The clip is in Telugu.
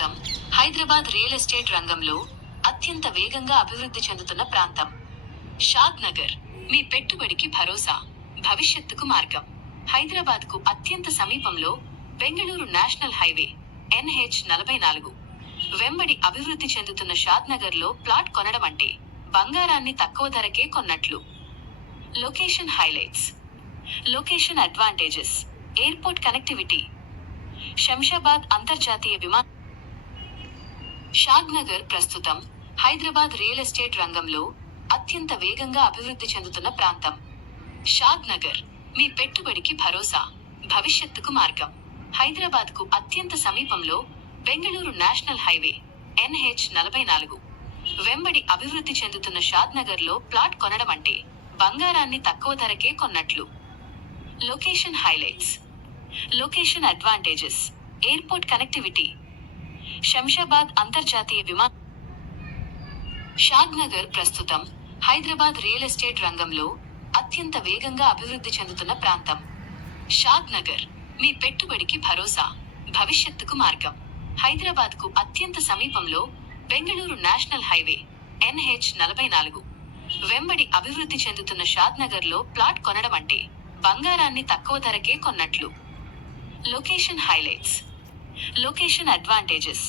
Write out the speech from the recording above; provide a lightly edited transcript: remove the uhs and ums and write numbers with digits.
ప్రస్తుతం హైదరాబాద్ రియల్ ఎస్టేట్ రంగంలో అత్యంత వేగంగా అభివృద్ధి చెందుతున్న ప్రాంతం. షాద్ నగర్ మీ పెట్టుబడికి భరోసా, భవిష్యత్తుకు మార్గం. హైదరాబాద్కు అత్యంత సమీపంలో బెంగళూరు నేషనల్ హైవే NH-44 వెంబడి అభివృద్ధి చెందుతున్న షాద్ నగర్లో ప్లాట్ కొనడం అంటే బంగారాన్ని తక్కువ ధరకే కొన్నట్లు. Location highlights. Location advantages: airport connectivity, Shamshabad అంతర్జాతీయ విమాన. షాద్ నగర్ ప్రస్తుతం హైదరాబాద్ రియల్ ఎస్టేట్ రంగంలో అత్యంత వేగంగా అభివృద్ధి చెందుతున్న ప్రాంతం. షాద్ నగర్ మీ పెట్టుబడికి భరోసా, భవిష్యత్తుకు మార్గం. హైదరాబాద్కు అత్యంత సమీపంలో బెంగళూరు నేషనల్ హైవే NH-44 వెంబడి అభివృద్ధి చెందుతున్న షాద్ నగర్లో ప్లాట్ కొనడం అంటే బంగారాన్ని తక్కువ ధరకే కొన్నట్లు. Location highlights. Location advantages: airport connectivity, Shamshabad అంతర్జాతీయ విమాన. షాద్ నగర్ ప్రస్తుతం హైదరాబాద్ రియల్ ఎస్టేట్ రంగంలో అత్యంత వేగంగా అభివృద్ధి చెందుతున్న ప్రాంతం. షాద్ నగర్ మీ పెట్టుబడికి భరోసా, భవిష్యత్తుకు మార్గం. హైదరాబాద్కు అత్యంత సమీపంలో బెంగళూరు నేషనల్ హైవే NH-44 వెంబడి అభివృద్ధి చెందుతున్న షాద్ నగర్లో ప్లాట్ కొనడం అంటే బంగారాన్ని తక్కువ ధరకే కొన్నట్లు. Location highlights. Location advantages: